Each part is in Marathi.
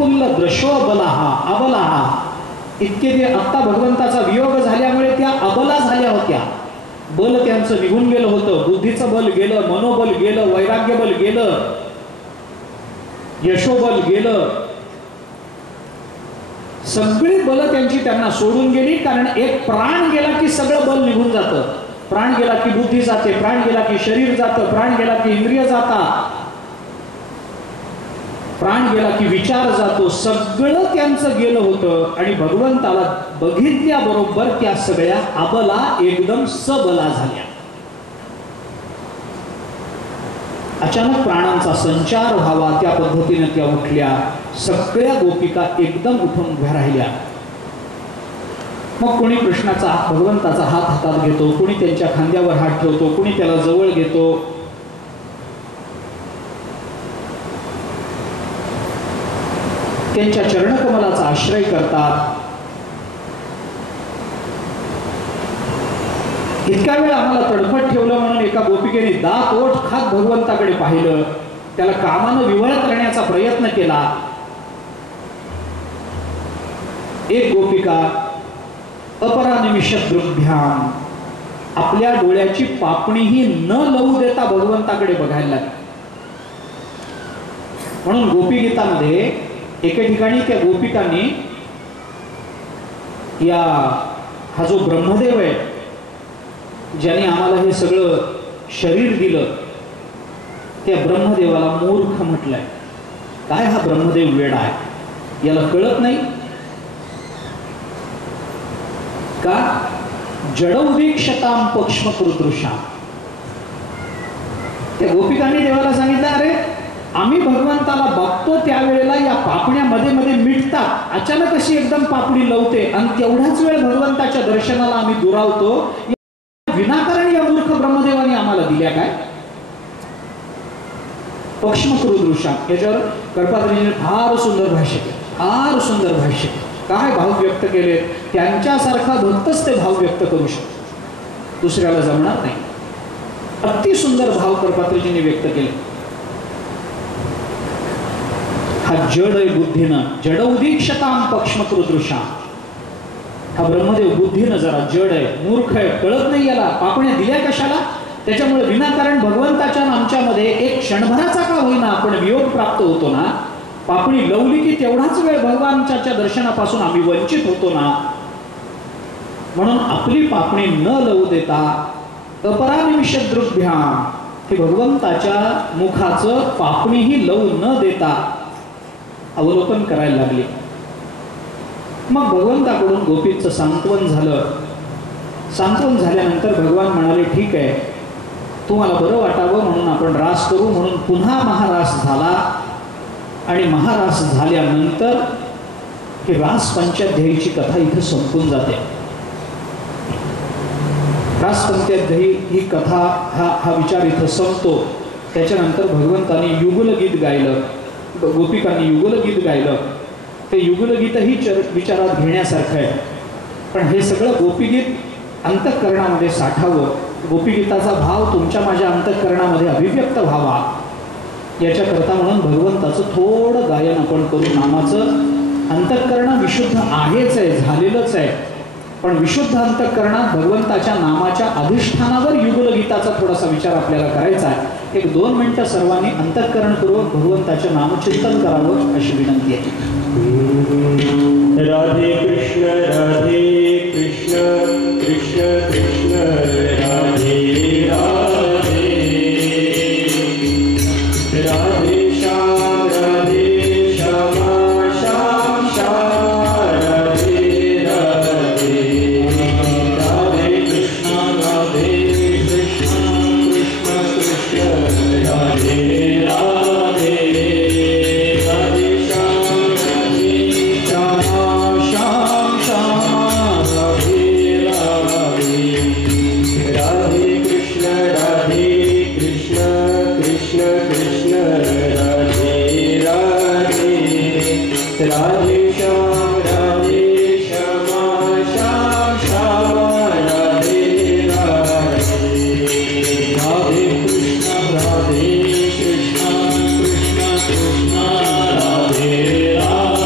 विफुल्ल द्रशोबलाहा अबलाहा, इतके ते आत्ता भगवंताचा वियोग झाल्यामुळे त्या अबला झाल्या होत्या. बल त्यांचं निघून गेलं होतं, बुद्धीचं बल गेलं, मनोबल गेलं, वैराग्य बल गेलं, यशोबल गेलं, सगळी बल त्यांची त्यांना सोडून गेली. कारण एक प्राण गेला की सगळं बल निघून जातं. प्राण गेला की बुद्धी जाते, प्राण गेला की शरीर जातं, प्राण गेला की इंद्रिय जातात, प्राण गेला की विचार जातो. सगळं त्यांचं गेलं होतं आणि भगवंताला बघितल्याबरोबर त्या सगळ्या अबला एकदम सबला झाल्या. अचानक प्राणांचा संचार व्हावा त्या पद्धतीने त्या उठल्या. सगळ्या गोपिका एकदम उठून उभ्या राहिल्या. मग कोणी कृष्णाचा भगवंताचा हात हातात घेतो, कोणी त्यांच्या खांद्यावर हात ठेवतो, कोणी त्याला जवळ घेतो. त्यांच्या चरणकमलाचा आश्रय करतात. इतका वेळ आम्हाला तडफड ठेवलं म्हणून एका गोपिकेने दात ओठ खात भगवंताकडे पाहिलं, त्याला कामानं विवळ करण्याचा प्रयत्न केला. एक गोपिका अपरानिमिषदृभ्याम, आपल्या डोळ्याची पापणीही न लावू देता भगवंताकडे बघायला लागली. म्हणून गोपीगीतामध्ये एके ठिकाणी त्या गोपिकांनी हा जो ब्रह्मदेव आहे, ज्याने आम्हाला हे सगळं शरीर दिलं, त्या ब्रह्मदेवाला मूर्ख म्हटलंय. काय हा ब्रह्मदेव वेडा आहे, याला कळत नाही का? जडौदीक्षताम पक्ष्मकृदृशा. त्या गोपिकांनी देवाला सांगितलं, अरे आम्ही भगवंताला बघतो त्यावेळेला या पापण्या मध्ये मध्ये मिटतात, अचानक अशी एकदम पापडी लवते आणि तेवढाच वेळ भगवंताच्या दर्शनाला आम्ही दुरावतो. विनाकारण या मूर्ख ब्रह्मदेवाने आम्हाला दिल्या काय? पक्ष्मकृदृशा. याच्यावर कर्पात्रीने फार सुंदर भाष्य केलं, फार सुंदर भाष्य. काय भाव व्यक्त केले, त्यांच्यासारखा भक्तच ते भाव व्यक्त करू शकतो, दुसऱ्याला जमणार नाही. अति सुंदर भाव कर्पात्रीजीने व्यक्त केले. हा जड आहे बुद्धीनं, जडौदीक्षताम पक्ष्मकृदृशा. हा ब्रह्मदेव बुद्धीनं जरा जड आहे, मूर्ख आहे, कळत नाही याला पापण्या दिल्या कशाला. त्याच्यामुळे विनाकारण भगवंताच्या आमच्यामध्ये एक क्षणभराचा का होईना आपण वियोग प्राप्त होतो ना. पापणी लवली की तेवढाच वेळ भगवानच्या दर्शनापासून आम्ही वंचित होतो ना. म्हणून आपली पापणी न लवू देता अपरानिमिषदृभ्याम, हे भगवंताच्या मुखाचं पापणीही लवू न देता अवलोकन करायला लागले. मग भगवंताकडून गोपीचं सांत्वन झालं. सांत्वन झाल्यानंतर भगवान म्हणाले, ठीक आहे, तुम्हाला बरं वाटावं म्हणून आपण रास करू. म्हणून पुन्हा महारास झाला आणि महारास झाल्यानंतर ही रास पंचाध्यायीची कथा इथे संपून जाते. रास पंचाध्यायी ही कथा हा विचार इथं संपतो. त्याच्यानंतर भगवंतांनी युगलगीत गायलं, गोपिकांनी युगलगीत गायलं. ते युगलगीतही विचारात घेण्यासारखं आहे. पण हे सगळं गोपीगीत अंतःकरणामध्ये साठावं, गोपीगीताचा भाव तुमच्या माझ्या अंतःकरणामध्ये अभिव्यक्त व्हावा, याच्याकरता म्हणून भगवंताचं थोडं गायन आपण करू. नामाचं अंतःकरण विशुद्ध आहेच आहे, झालेलंच आहे, पण विशुद्ध अंतःकरणात भगवंताच्या नामाच्या अधिष्ठानावर युगलगीताचा थोडासा विचार आपल्याला करायचा आहे. 1-2 मिनिटं सर्वांनी अंतःकरणपूर्वक भगवंताचं नामचिंतन करावं अशी विनंती आहे. राधे कृष्ण कृष्ण कृष्ण राधे राधे, राधे श्याम श्याम श्याम, राधे राधे, राधे कृष्ण कृष्ण कृष्ण राधे राधे, राधे श्याम श्याम श्याम, राधे राधे, राधे कृष्ण कृष्ण कृष्ण राधे राधे, राधे श्याम श्याम श्याम, राधे राधे, राधे कृष्ण कृष्ण कृष्ण राधे राधे.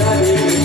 Radhe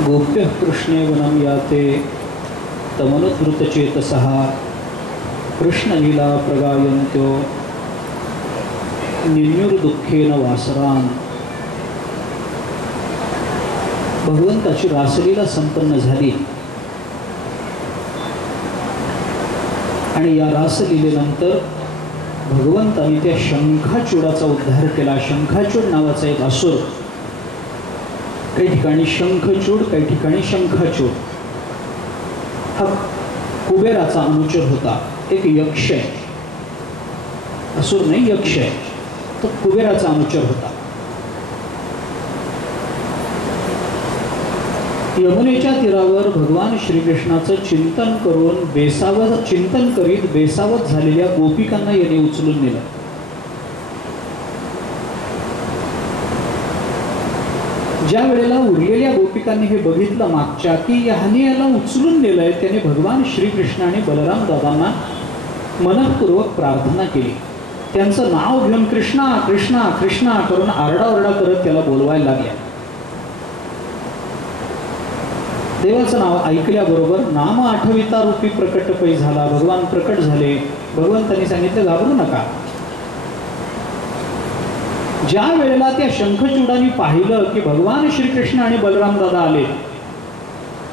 गोप्य कृष्णे वनम याते तमनुधृतचेतसः कृष्णलीला प्रगायन्त्यो निन्युर्दुःखेन वासरान। भगवंताची रासलीला संपन्न झाली आणि या रासलीलेनंतर भगवंतांनी त्या शंखाचूडाचा उद्धार केला। शंखाचूड नावाचा एक असुर, काही ठिकाणी शंखचूड, काही ठिकाणी शंखाचूड, हा कुबेराचा अनुचर होता। एक यक्ष आहे, असुर नाही यक्ष आहे, तो कुबेराचा अनुचर होता। यमुनेच्या तीरावर भगवान श्रीकृष्णाचं चिंतन करून चिंतन करीत बेसावत झालेल्या गोपिकांना याने उचलून नेलं। ज्या वेळेला उरलेल्या गोपिकांनी हे बघितलं मागच्या की ह्याने याला उचलून नेलंय, त्याने भगवान श्रीकृष्णाने बलराम दादांना मनपूर्वक प्रार्थना केली। त्यांचं नाव घेऊन कृष्णा कृष्णा कृष्णा करून आरडाओरडा करत त्याला बोलवायला लागल्या। देवाचं नाव ऐकल्याबरोबर नाम आठविता रूपी प्रकट पै झाला, भगवान प्रकट झाले। भगवंतांनी सांगितलं घाबरू नका। ज्या वेळेला त्या शंखचूडाने पाहिलं की भगवान श्रीकृष्ण आणि बलराम दादा आले,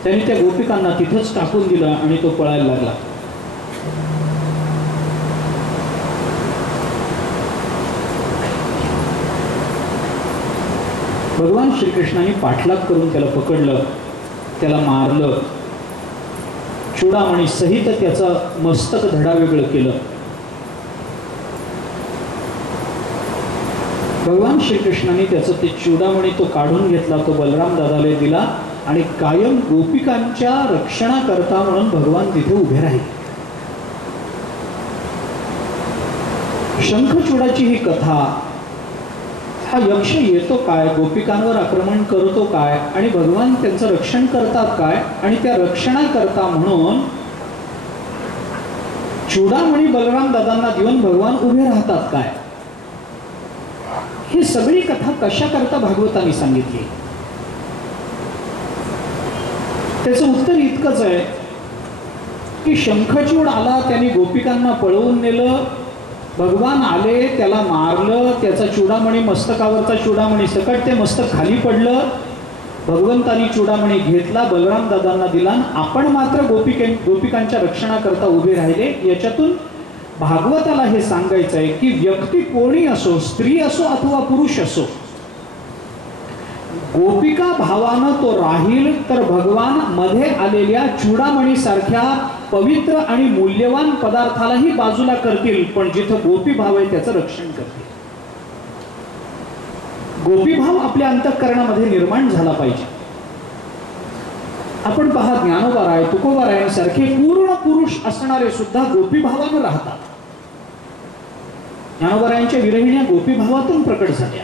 त्यांनी त्या गोपिकांना तिथंच टाकून दिलं आणि तो पळायला लागला। भगवान श्रीकृष्णाने पाठलाग करून त्याला पकडलं, त्याला मारलं, चूडामणी सहित त्याचं मस्तक धडावेगळं केलं। भगवान श्रीकृष्णाने त्याचं ते चूडामणी तो काढून घेतला, तो बलराम दादाला दिला आणि कायम गोपिकांच्या रक्षणाकरता म्हणून भगवान तिथे उभे राहिले। शंखचूडाची ही कथा, हा यक्ष येतो काय, गोपिकांवर आक्रमण करतो काय आणि भगवान त्यांचं रक्षण करतात काय, आणि त्या रक्षणाकरता म्हणून चूडामणी बलराम दादांना देऊन भगवान उभे राहतात काय, ही सगळी कथा कशा करता भागवतांनी सांगितली। त्याचं उत्तर इतकंच आहे की शंखचूड आला, त्याने गोपिकांना पळवून नेलं, भगवान आले, त्याला मारलं, त्याचा चूडामणी मस्तकावरचा चूडामणी सकट ते मस्तक खाली पडलं। भगवंतानी चूडामणी घेतला, बलराम दादांना दिला, आपण मात्र गोपिकांच्या रक्षणाकरता उभे राहिले। याच्यातून भागवताला हे सांगायचं आहे की व्यक्ती कोणी असो, स्त्री असो अथवा पुरुष असो, गोपिका भावानं तो राहील तर भगवान मध्ये आलेल्या चूडामणी सारख्या पवित्र आणि मूल्यवान पदार्थालाही बाजूला करतील, पण जिथं गोपी भाव आहे त्याचं रक्षण करतील। गोपी भाव आपल्या अंतःकरणामध्ये निर्माण झाला पाहिजे। आपण पहा, ज्ञानोबा तुकोबा सारखे पूर्ण पुरुष असणारे सुद्धा गोपी भावानं राहतात। ज्ञानोबा विरहिण्या गोपी भावातून प्रकट झाल्या।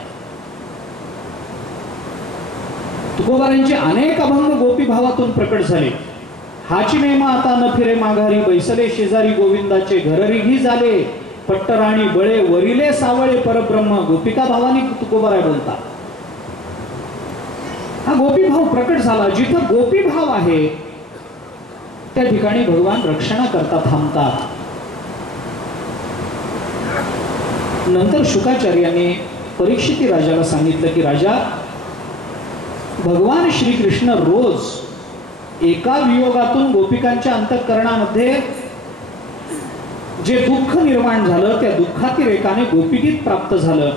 तुकोबारांचे अनेक अभंग गोपी भावातून प्रकट झाले। हाची नेमा आता न फिरे माघारी, बैसले शेजारी गोविंदाचे घररिघी झाले, पट्टराणी बळे वरिले सावळे परब्रह्म, गोपिका भावानी तुकोबाराय बोलतात। हा गोपी भाव प्रकट झाला। जिथं गोपी भाव आहे त्या ठिकाणी भगवान रक्षणाकरता थांबतात। नंतर शुकाचार्याने परीक्षिती राजाला सांगितलं की राजा, भगवान श्रीकृष्ण रोज एका वियोगातून गोपिकांच्या अंतःकरणामध्ये जे दुःख निर्माण झालं त्या दुःखातील एकाने गोपीगीत प्राप्त झालं,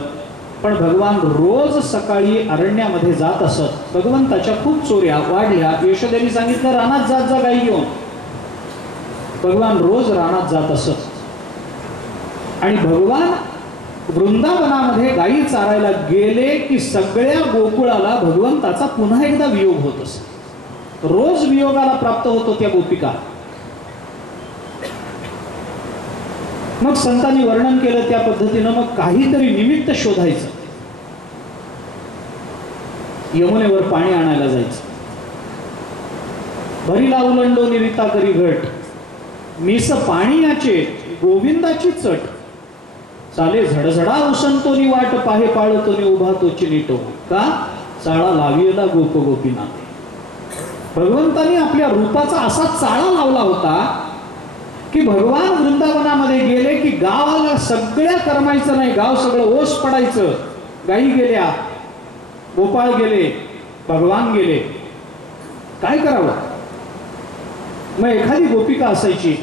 पण भगवान रोज सकाळी अरण्यामध्ये जात असत। भगवंताच्या खूप चोऱ्या वाढल्या, यशोदेवी सांगितलं रानात जात जा गाई घेऊन। भगवान रोज रानात जात असत आणि भगवान वृंदावनामध्ये गायी चारायला गेले की सगळ्या गोकुळाला भगवंताचा पुन्हा एकदा वियोग होत असत। रोज वियोगाला प्राप्त होतो त्या गोपिका। मग संतांनी वर्णन केलं त्या पद्धतीनं मग काहीतरी निमित्त शोधायचं। यमुनेवर पाणी आणायला जायचं। भरीला उलंडो निरिता करी घट, मीस पाणी याचे गोविंदाची चट, चाले झडझडा उसंतोनी वाट, पाहे पाळतोनी उभा तोची नीटो, का चाळा लावियला गोप गोपीनाथ। भगवंतानी आपल्या रूपाचा असा चाळा लावला होता की भगवान वृंदावनामध्ये गेले की गावाला सगळ्या करमायचं नाही, गाव सगळं ओस पडायचं. गाई गेल्या, गोपाळ गेले, भगवान गेले, काय करावं? मग एखादी गोपिका असायची,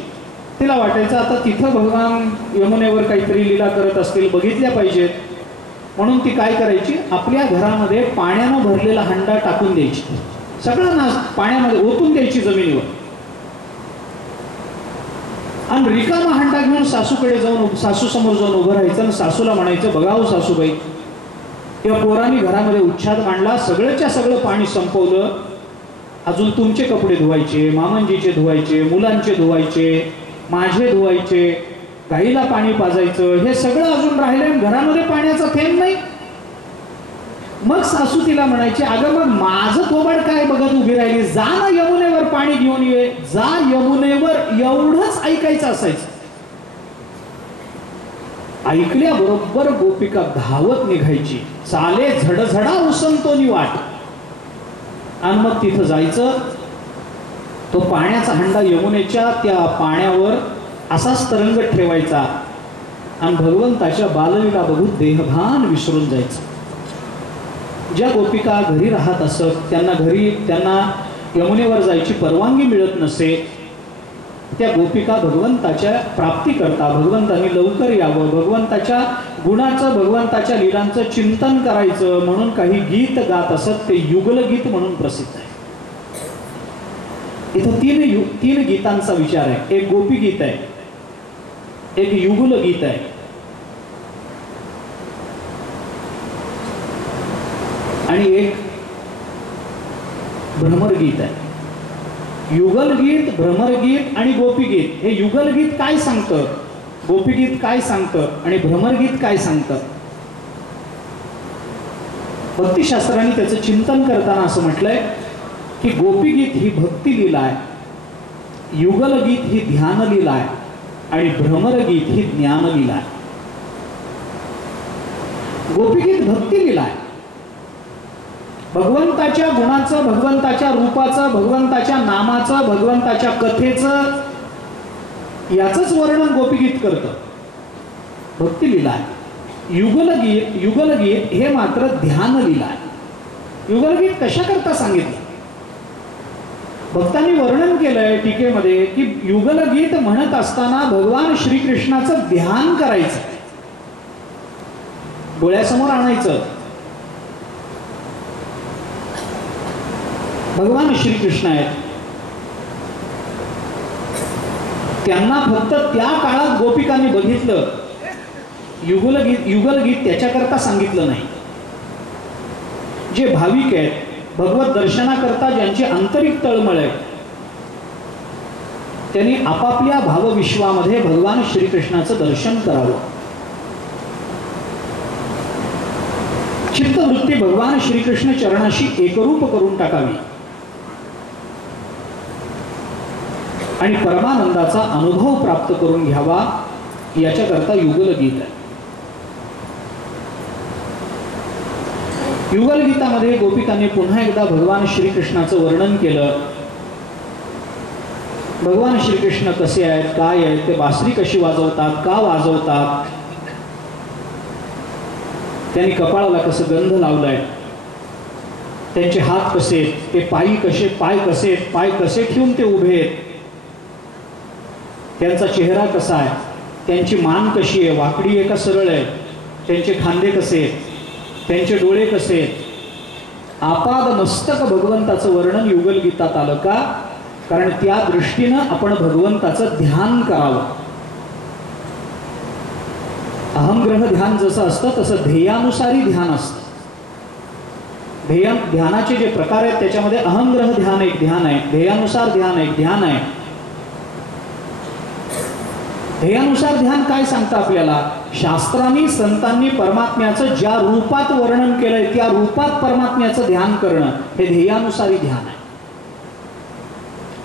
तिला वाटायचं आता तिथं भगवान यमुनेवर काहीतरी लीला करत असतील, बघितल्या पाहिजेत, म्हणून ती काय करायची, आपल्या घरामध्ये पाण्यानं भरलेला हंडा टाकून द्यायची, सगळं पाण्यामध्ये ओतून द्यायची जमिनीवर, आणि रिकामा हंडा घेऊन सासूकडे जाऊन, सासू समोर जाऊन उभं राहायचं आणि सासूला म्हणायचं, बघावं सासूबाई, या पोरांनी घरामध्ये उच्छाद मांडला, सगळंच्या सगळं पाणी संपवलं, अजून तुमचे कपडे धुवायचे, मामंजीचे धुवायचे, मुलांचे धुवायचे, माझे धुवायचे, गाईला पाणी पाजायचं, हे सगळं अजून राहिले, घरामध्ये पाण्याचा थेंब नाही. मग सासू तिला म्हणायची, अगं मग माझं थोबाड काय बघत उभी राहिली, जा ना यमुनेवर पाणी घेऊन ये, जा यमुनेवर, एवढंच ऐकायचं असायचं. ऐकल्याबरोबर गोपिका धावत निघायची, चाले झडझडा उसंतोनी वाट, आणि मग तिथं जायचं, तो पाण्याचा हंडा यमुनेच्या त्या पाण्यावर असाच तरंगत ठेवायचा आणि भगवंताच्या बाललीला बघून देहभान विसरून जायचं. ज्या गोपिका घरी राहत असत, त्यांना यमुनेवर जायची परवानगी मिळत नसे, त्या गोपिका भगवंताच्या प्राप्तीकरता, भगवंतांनी लवकर यावं, भगवंताच्या गुणाचं, भगवंताच्या लीलांचं चिंतन करायचं म्हणून काही गीत गात असत, ते युगलगीत म्हणून प्रसिद्ध आहे. इथं तीन गीतांचा विचार आहे. एक गोपी गीत आहे, एक युगल गीत आहे आणि एक भ्रमरगीत आहे. युगलगीत, भ्रमरगीत आणि गोपीगीत. हे युगलगीत काय सांगतं, गोपीगीत काय सांगतं आणि भ्रमरगीत काय सांगतं? भक्तिशास्त्राने त्याचं चिंतन करताना असं म्हटलंय की गोपीगीत ही भक्ती लीला आहे, युगलगीत ही ध्यान लीला आहे आणि भ्रमरगीत ही ज्ञान लीला आहे. गोपीगीत भक्ती लीला आहे, भगवंताच्या गुणाचं, भगवंताच्या रूपाचं, भगवंताच्या नामाचं, भगवंताच्या कथेचं, याचंच वर्णन गोपीगीत करतं, भक्ती लीला आहे. युगलगीत हे मात्र ध्यान लीला आहे. युगलगीत कशा करता सांगितलं? भक्तांनी वर्णन केलंय टीकेमध्ये की युगलगीत म्हणत असताना भगवान श्रीकृष्णाचं ध्यान करायचं, डोळ्यासमोर आणायचं. भगवान श्रीकृष्ण आहेत, त्यांना फक्त त्या काळात गोपिकांनी बघितलं, युगलगीत त्याच्याकरता सांगितलं नाही. जे भाविक आहेत, भगवत दर्शनाकरता ज्यांची आंतरिक तळमळ आहे, त्यांनी आपापल्या भावविश्वामध्ये भगवान श्रीकृष्णाचं दर्शन करावं. चित्तवृत्ती भगवान श्रीकृष्ण चरणाशी एकरूप करून टाकावी आणि परमानंदाचा अनुभव प्राप्त करून घ्यावा, याच्याकरता युगलगीत आहे. युगलगीतामध्ये गोपिकांनी पुन्हा एकदा भगवान श्रीकृष्णाचं वर्णन केलं. भगवान श्रीकृष्ण कसे आहेत, काय आहेत, ते बासरी कशी वाजवतात, का वाजवतात, त्यांनी कपाळाला कसं गंध लावलाय, त्यांचे हात कसे आहेत, ते पाय कसे आहेत, पाय कसे ठेवून ते उभे आहेत, त्यांचा चेहरा कसा आहे, त्यांची मान कशी आहे, वाकडी आहे का सरळ आहे, त्यांचे खांदे कसे आहेत, त्यांचे डोळे कसे आहेत, आपाद मस्तक भगवंताचं वर्णन युगलगीतात आलं का? कारण त्या दृष्टीनं आपण भगवंताचं ध्यान करावं. अहंग्रह ध्यान जसं असतं तसं ध्येयानुसारी ध्येयानुसारी ध्यान असतं. ध्यानाचे जे प्रकार आहेत त्याच्यामध्ये अहंग्रह ध्यान एक ध्यान आहे, ध्येयानुसार ध्यान एक ध्यान आहे. ध्येयानुसार ध्यान काय सांगतं आपल्याला? शास्त्रांनी, संतांनी परमात्म्याचं ज्या रूपात वर्णन केलंय त्या रूपात परमात्म्याचं ध्यान करणं हे ध्येयानुसारी ध्यान आहे.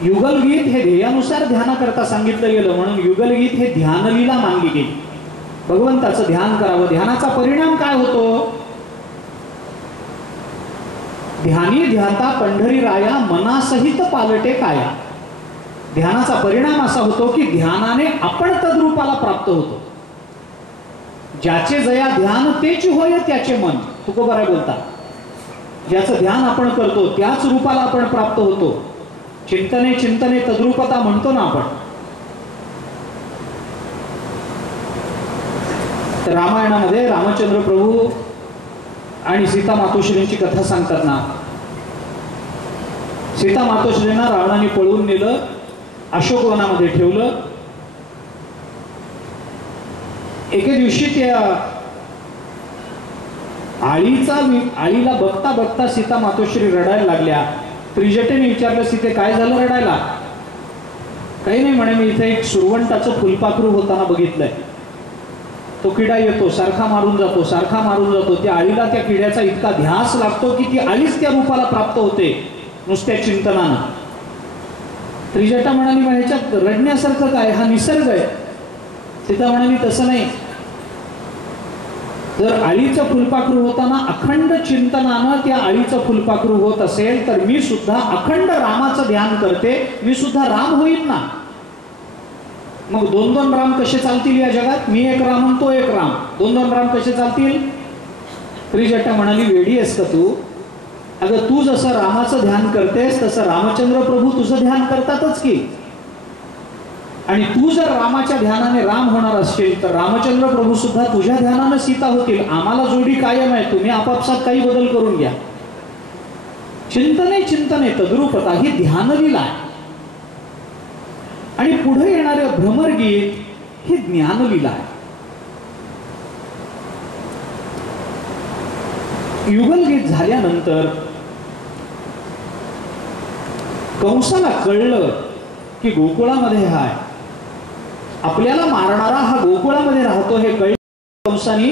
युगलगीत हे ध्येयानुसार ध्यानाकरता सांगितलं गेलं म्हणून युगलगीत हे ध्यानलीला मानली गेली. भगवंताचं ध्यान करावं. ध्यानाचा परिणाम काय होतो? ध्यानी ध्याता पंढरी राया मनासहित पालटे काया. ध्यानाचा परिणाम असा होतो की ध्यानाने आपण तद्रूपाला प्राप्त होतो. ज्याचे जया ध्यान तेच होय त्याचे मन, तुकोबाराय बोलतात. ज्याचं ध्यान आपण करतो त्याच रूपाला आपण प्राप्त होतो. चिंतने चिंतने तद्रूपता म्हणतो ना आपण. तर रामायणामध्ये रामचंद्र प्रभू आणि सीता मातोश्रींची कथा सांगतात ना. सीता मातोश्रींना रावणाने पळवून नेलं, अशोकवनामध्ये ठेवलं. एके दिवशी त्या आळीला बघता बघता सीता मातोश्री रडायला लागल्या. त्रिजटेने विचारलं, सीते काय झालं रडायला? काही नाही म्हणे, मी इथे एक सुरवंटाचं फुलपाखरू होताना बघितलंय. तो किडा येतो, सारखा मारून जातो, सारखा मारून जातो. त्या आळीला त्या किड्याचा इतका ध्यास लागतो की ती आळीच त्या रूपाला प्राप्त होते नुसत्या चिंतनानं. त्रिजटा म्हणाली, मग ह्याच्यात रडण्यासारखं काय, हा निसर्ग आहे. सीता म्हणाली, तसं नाही. जर आळीचं फुलपाखरू होताना अखंड चिंतनानं त्या आळीचं फुलपाखरू होत असेल तर मी सुद्धा अखंड रामाचं ध्यान करते, मी सुद्धा राम होईल ना. मग दोन दोन राम कसे चालतील या जगात? मी एक राम आणि तो एक राम, दोन दोन राम कसे चालतील? त्रिजटा म्हणाली, वेडी आहेस का तू? अगं तू जसं रामाचं ध्यान करतेस तसं रामचंद्र प्रभू तुझं ध्यान करतातच की. आणि तू जर रामाच्या ध्यानाने राम होणार असशील तर रामचंद्र प्रभू सुद्धा तुझ्या ध्यानानं सीता होतील. आम्हाला जोडी कायम आहे, तुम्ही आपापसात काही बदल करून घ्या. चिंतने चिंतने तद्रूपता ही ध्यानलीला आहे. आणि पुढे येणारे भ्रमरगीत ही ज्ञानलीला आहे. युगलगीत झाल्यानंतर कंसाला कळलं की गोकुळामध्ये हाय, आपल्याला मारणारा हा गोकुळामध्ये राहतो हे कळलं. कंसाने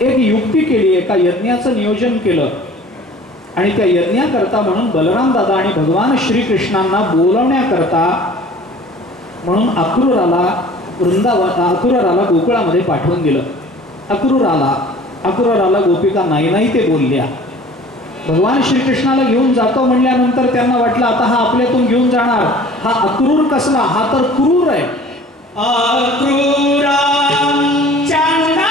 एक युक्ती केली, एका यज्ञाचं नियोजन केलं. आणि त्या यज्ञाकरता म्हणून बलराम दादा आणि भगवान श्रीकृष्णांना बोलवण्याकरता म्हणून अक्रूराला गोकुळामध्ये पाठवून दिलं. अक्रूराला गोपिका नाही नाही ते बोलल्या. भगवान श्रीकृष्णाला घेऊन जातो म्हणल्यानंतर त्यांना वाटलं आता हा आपल्यातून घेऊन जाणार. हा अक्रूर कसला, हा तर क्रूर आहे. अक्रूरा चांडा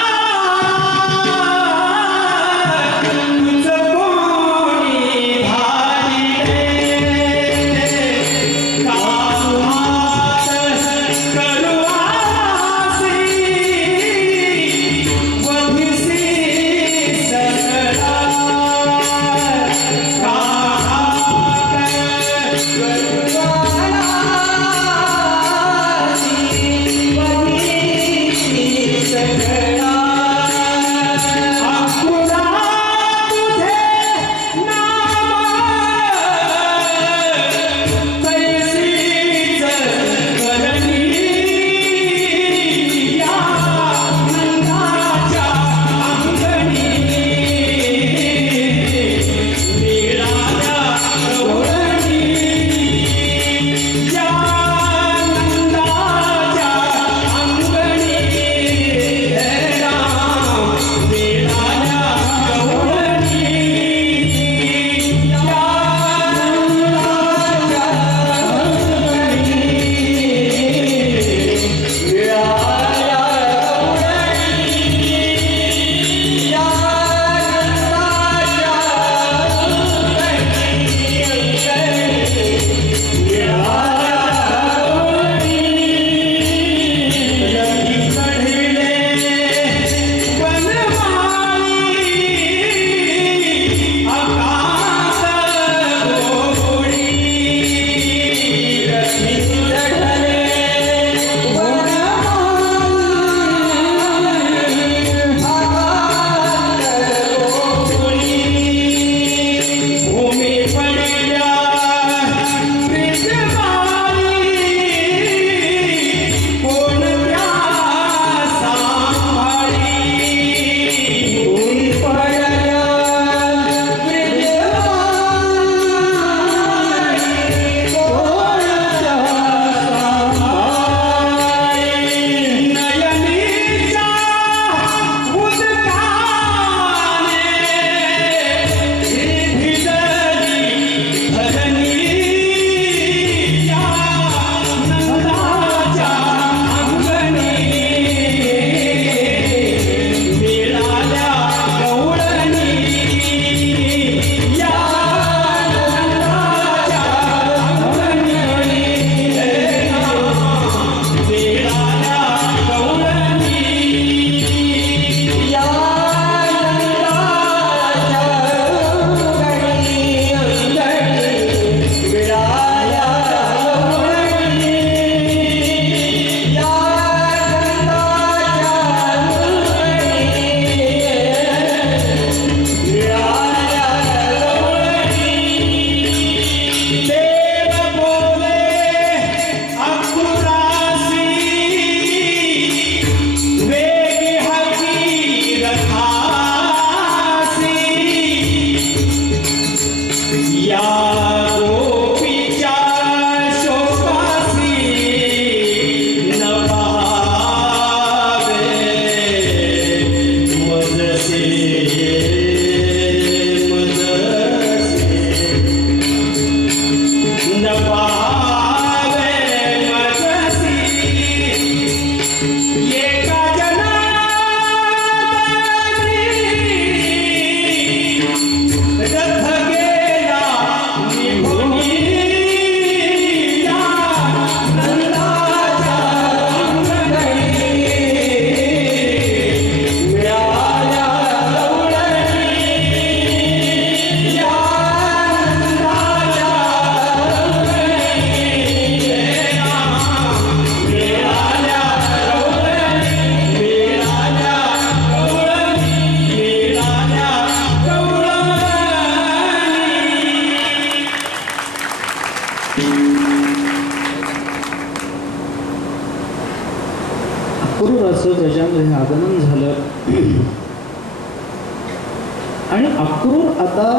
आणि अक्रूर आता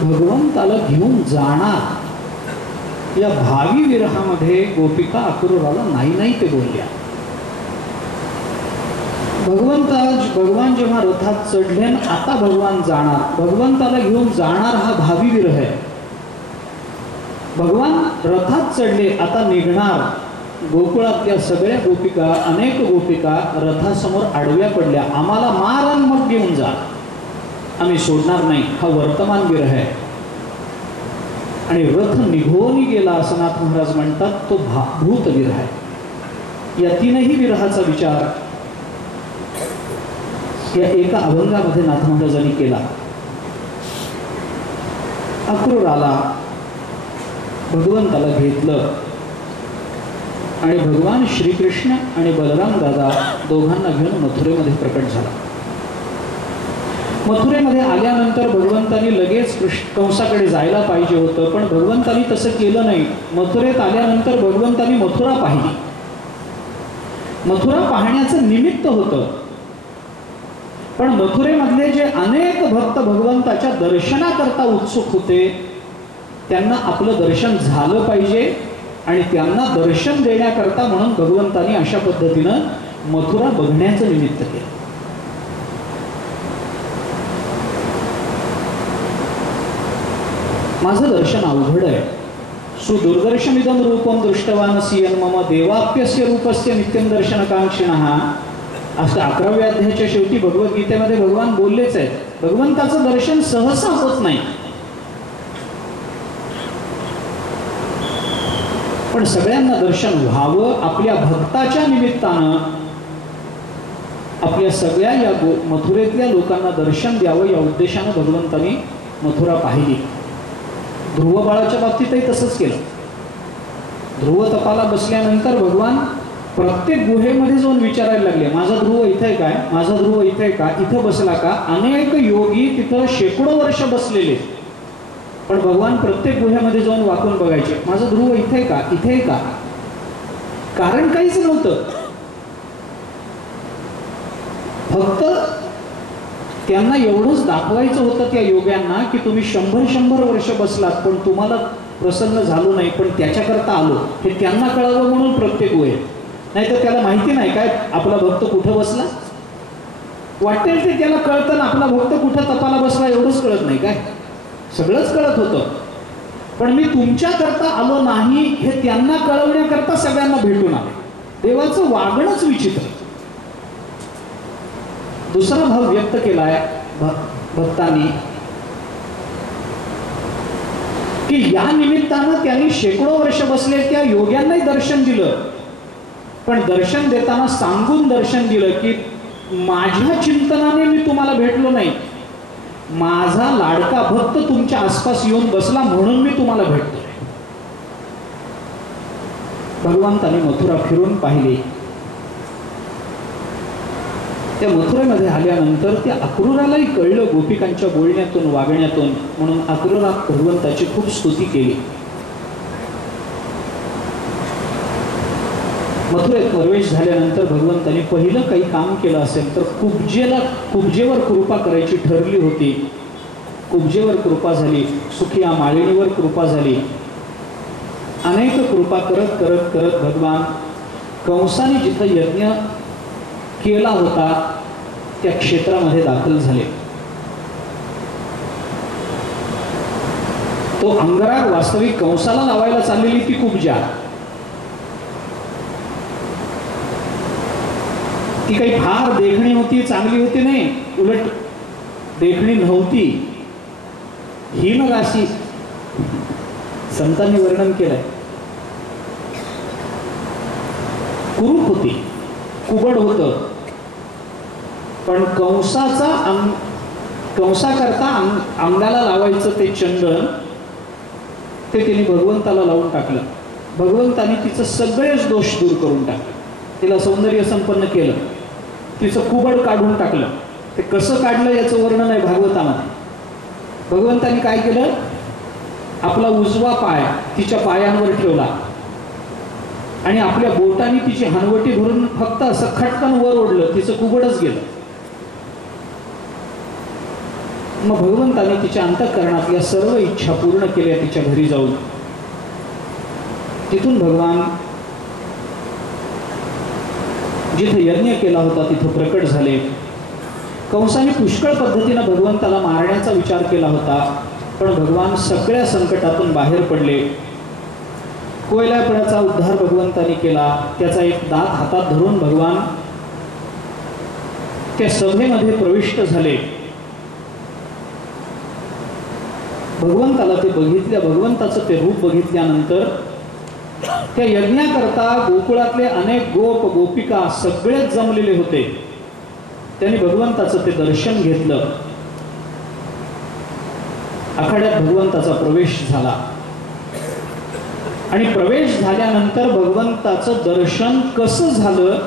भगवंताला घेऊन जाणार या भावी विरहामध्ये गोपिका अक्रूराला नाही नाही ते बोलल्या. भगवान जेव्हा रथात चढले आता भगवान जाणार, भगवंताला घेऊन जाणार हा भावी विरह आहे. भगवान रथात चढले आता निघणार. गोकुळातल्या सगळ्या गोपिका, अनेक गोपिका रथासमोर आडव्या पडल्या. आम्हाला मार आणि मग घेऊन जा, आम्ही सोडणार नाही. हा वर्तमान विरह आहे. आणि रथ निघून गेला असं नाथ महाराज म्हणतात, तो भूत विरह आहे. या तीनही विरहाचा विचार या एका अभंगामध्ये नाथ महाराजांनी केला. अक्रूर आला, भगवंताला घेतलं आणि भगवान श्रीकृष्ण आणि बलराम दादा दोघांना घेऊन मथुरेमध्ये प्रकट झाला. मथुरेमध्ये आल्यानंतर भगवंतांनी लगेच कंसाकडे जायला पाहिजे होतं, पण भगवंतांनी तसं केलं नाही. मथुरेत आल्यानंतर भगवंतांनी मथुरा पाहिली. मथुरा पाहण्याचं निमित्त होतं, पण मथुरेमधले जे अनेक भक्त भगवंताच्या दर्शनाकरता उत्सुक होते त्यांना आपलं दर्शन झालं पाहिजे आणि त्यांना दर्शन देण्याकरता म्हणून भगवंतांनी अशा पद्धतीनं मथुरा बघण्याचं निमित्त केलं. माझं दर्शन अवघड आहे. सुदुर्दर्शमिदं रूपं दृष्टवानसि मम देवाप्यस्य रूपस्य नित्यं दर्शनकांक्षिणः. असं 11व्या अध्यायाच्या शेवटी भगवद्गीतेमध्ये भगवान बोललेच आहेत. भगवंताचं दर्शन सहसा होत नाही, पण सगळ्यांना दर्शन व्हावं आपल्या भक्ताच्या निमित्तानं, आपल्या सगळ्या या मथुरेतल्या लोकांना दर्शन द्यावं या उद्देशानं भगवंतांनी मथुरा पाहिली. ध्रुव बाळाच्या बाबतीतही तसंच केलं. ध्रुव तपाला बसल्यानंतर भगवान प्रत्येक गुहेमध्ये जाऊन विचारायला लागले, माझा ध्रुव इथे आहे काय, माझा ध्रुव इथे आहे का, इथं बसला का. अनेक योगी तिथं शेकडो वर्ष बसलेले, पण भगवान प्रत्येक गुह्यामध्ये जाऊन वाकून बघायचे, माझा ध्रुव इथे आहे का, इथे आहे का. कारण काहीच नव्हतं, फक्त त्यांना एवढंच दाखवायचं होतं त्या योग्यांना की तुम्ही 100 वर्ष बसलात पण तुम्हाला प्रसन्न झालो नाही, पण त्याच्याकरता आलो हे त्यांना कळावं म्हणून प्रत्येक गुहे. नाही तर त्याला माहिती नाही काय आपला भक्त कुठं बसला. वाटेल ते त्याला कळतं ना आपला भक्त कुठं तपाला बसला एवढंच कळत नाही काय, सगळंच कळत होतं. पण मी तुमच्याकरता आलो नाही हे त्यांना कळवण्याकरता सगळ्यांना भेटून आले. देवाचं वागणंच विचित्र. दुसरा भाव व्यक्त केलाय भक्तांनी की या निमित्तानं त्यांनी शेकडो वर्ष बसले त्या योग्यांनाही दर्शन दिलं, पण दर्शन देताना सांगून दर्शन दिलं की माझ्या चिंतनाने मी तुम्हाला भेटलो नाही, माझा लाडका भक्त तुमच्या आसपास येऊन बसला म्हणून मी तुम्हाला भेटतोय. भगवंतांनी मथुरा फिरून पाहिली. त्या मथुरेमध्ये आल्यानंतर त्या अक्रूरालाही कळलं गोपिकांच्या बोलण्यातून वागण्यातून, म्हणून अक्रूरा भगवंताची खूप स्तुती केली. मथुरेत प्रवेश झाल्यानंतर भगवंतांनी पहिलं काही काम केलं असेल तर कुब्जेवर कृपा करायची ठरली होती. कुब्जेवर कृपा झाली, सुखिया माळिणीवर कृपा झाली. अनेक कृपा करत करत करत भगवान कंसाने जिथं यज्ञ केला होता त्या क्षेत्रामध्ये दाखल झाले. तो अंगराग वास्तविक कंसाला लावायला चाललेली ती कुब्जा, ती काही फार देखणी होती, चांगली होती नाही, उलट देखणी नव्हती, हीन राशी संतांनी वर्णन केलंय. कुरूप होती, कुबड होतं, पण कंसाकरता अंगाला लावायचं ते चंदन ते तिने भगवंताला लावून टाकलं. भगवंतानी तिचं सगळेच दोष दूर करून टाकले, तिला सौंदर्य संपन्न केलं, तिचं कुबड काढून टाकलं. ते कसं काढलं याचं वर्णन आहे भागवतामध्ये. भगवंतानी काय केलं, आपला उजवा पाय तिच्या पायांवर ठेवला आणि आपल्या बोटाने तिची हनवटी धरून फक्त असं खटकन वर ओढलं, तिचं कुबडच गेलं. मग भगवंताने तिच्या अंतःकरणातल्या सर्व इच्छा पूर्ण केल्या तिच्या घरी जाऊन. तिथून भगवान जिथे यज्ञ केला होता तिथं प्रकट झाले. कंसाने पुष्कळ पद्धतीनं भगवंताला मारण्याचा विचार केला होता, पण भगवान सगळ्या संकटातून बाहेर पडले. कोयल्यापळाचा उद्धार भगवंताने केला. त्याचा एक दात हातात धरून भगवान त्या सभेमध्ये प्रविष्ट झाले. भगवंताला ते बघितल्या, भगवंताचं ते रूप बघितल्यानंतर त्या यज्ञाकरता गोकुळातले अनेक गोप गोपिका सगळेच जमलेले होते. त्यांनी भगवंताचं ते दर्शन घेतलं. आखाड्यात भगवंताचा प्रवेश झाला आणि प्रवेश झाल्यानंतर भगवंताचं दर्शन कसं झालं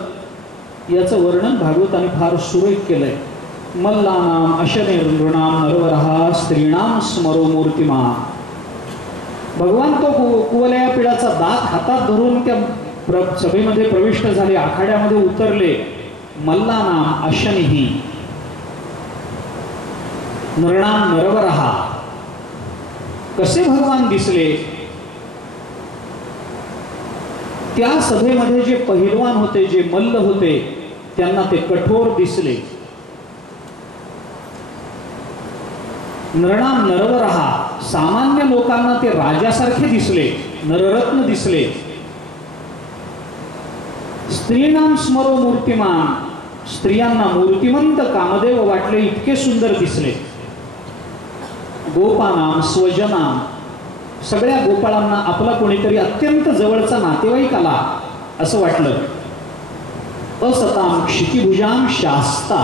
याचं वर्णन भागवताने फार सुरेख केलंय. मल्लानाम अशनिर्नृणाम नरवरहा स्त्रीणाम स्मरो मूर्तिमान. भगवान तो कुवलया पिढाचा दात हातात धरून त्या सभेमध्ये प्रविष्ट झाले, आखाड्यामध्ये उतरले. मल्लानाम अशनिही नृणाम नरवरहा. कसे भगवान दिसले? त्या सभेमध्ये जे पहिलवान होते, जे मल्ल होते, त्यांना ते कठोर दिसले. नरणाम नरवरहा, सामान्य लोकांना ते राजासारखे दिसले, नररत्न दिसले. स्त्रीणाम स्मरो मूर्तिमान, स्त्रियांना मूर्तिमंत कामदेव वाटले, इतके सुंदर दिसले. गोपानाम स्वजनाम, सगळ्या गोपाळांना आपला कोणीतरी अत्यंत जवळचा नातेवाईक आला असं वाटलं. असताम क्षितिभुजाम शास्ता,